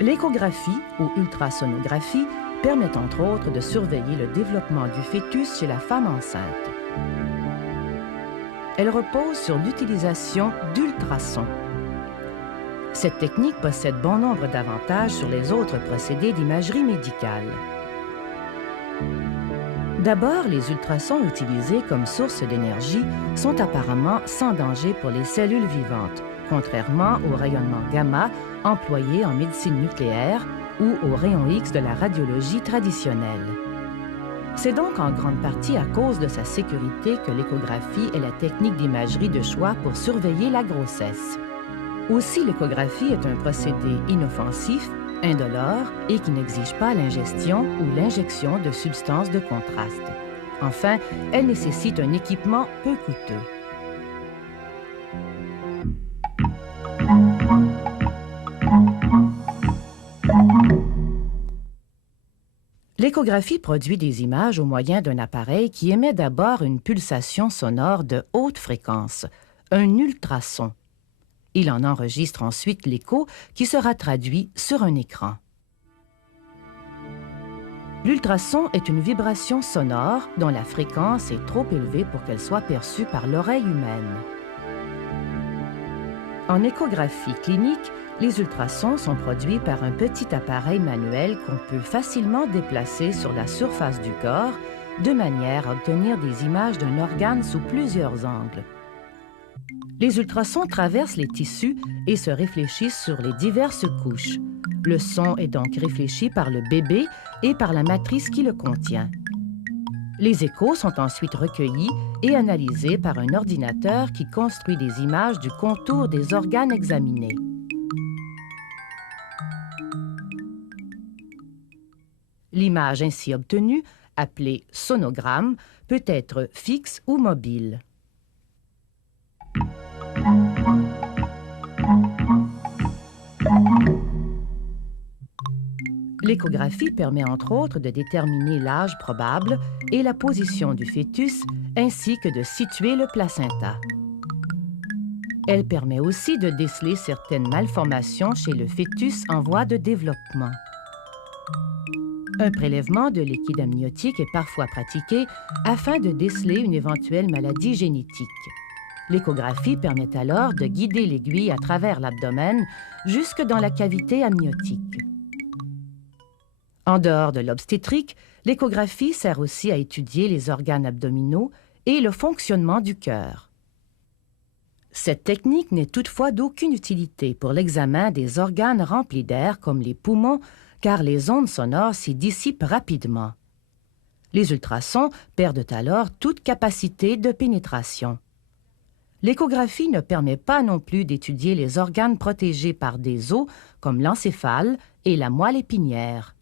L'échographie ou ultrasonographie permet entre autres de surveiller le développement du fœtus chez la femme enceinte. Elle repose sur l'utilisation d'ultrasons. Cette technique possède bon nombre d'avantages sur les autres procédés d'imagerie médicale. D'abord, les ultrasons utilisés comme source d'énergie sont apparemment sans danger pour les cellules vivantes, contrairement au rayonnement gamma employé en médecine nucléaire ou aux rayons X de la radiologie traditionnelle. C'est donc en grande partie à cause de sa sécurité que l'échographie est la technique d'imagerie de choix pour surveiller la grossesse. Aussi, l'échographie est un procédé inoffensif, indolore et qui n'exige pas l'ingestion ou l'injection de substances de contraste. Enfin, elle nécessite un équipement peu coûteux. L'échographie produit des images au moyen d'un appareil qui émet d'abord une pulsation sonore de haute fréquence, un ultrason. Il en enregistre ensuite l'écho qui sera traduit sur un écran. L'ultrason est une vibration sonore dont la fréquence est trop élevée pour qu'elle soit perçue par l'oreille humaine. En échographie clinique, les ultrasons sont produits par un petit appareil manuel qu'on peut facilement déplacer sur la surface du corps de manière à obtenir des images d'un organe sous plusieurs angles. Les ultrasons traversent les tissus et se réfléchissent sur les diverses couches. Le son est donc réfléchi par le bébé et par la matrice qui le contient. Les échos sont ensuite recueillis et analysés par un ordinateur qui construit des images du contour des organes examinés. L'image ainsi obtenue, appelée sonogramme, peut être fixe ou mobile. L'échographie permet entre autres de déterminer l'âge probable et la position du fœtus, ainsi que de situer le placenta. Elle permet aussi de déceler certaines malformations chez le fœtus en voie de développement. Un prélèvement de liquide amniotique est parfois pratiqué afin de déceler une éventuelle maladie génétique. L'échographie permet alors de guider l'aiguille à travers l'abdomen jusque dans la cavité amniotique. En dehors de l'obstétrique, l'échographie sert aussi à étudier les organes abdominaux et le fonctionnement du cœur. Cette technique n'est toutefois d'aucune utilité pour l'examen des organes remplis d'air comme les poumons, car les ondes sonores s'y dissipent rapidement. Les ultrasons perdent alors toute capacité de pénétration. L'échographie ne permet pas non plus d'étudier les organes protégés par des os comme l'encéphale et la moelle épinière.